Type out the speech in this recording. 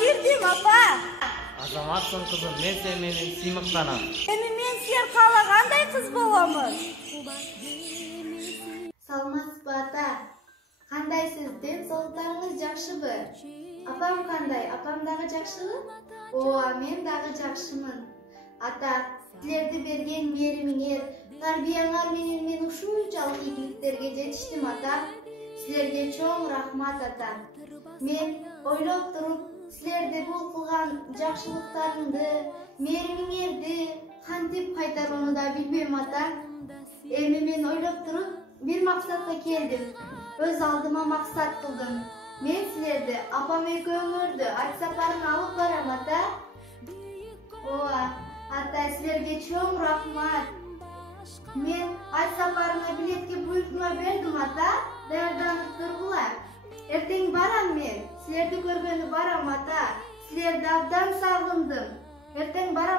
girdim apa. Azamatsın kızım, men sen menin sıymıktanam. Эми мен сен каалагандай кыз боломун. Саламатсызбы ата? Кандайсыз? Ден соолуктарыңыз жакшыбы? Апам кандай? Апам дагы жакшыбы? Ооба, мен дагы жакшымын. Ата, силерди берген мээримиңер, тарбияңар менен мен ушунчалык ийгиликтерге жетиштим ата. Силерге чоң рахмат ата. Мен ойлоп туруп, силерди бул кылган жакшылыктарыңды, мээримиңерди кантип кайтарууну да билбейм ата. Эми мен ойлоп туруп бир максатка келдим. Өз алдыма максат кылдым. Мен силерди апам экөөңөрдү айт сапарына алып барам ата. Ооба, ата, силерге чоң рахмат. Мен айт сапарына билетке буйртма бердим ата. Даярданып тургула. Эртең барам мен. Силерди көргөнү барам ата. Силерди абдан сагындым. Эртең барам.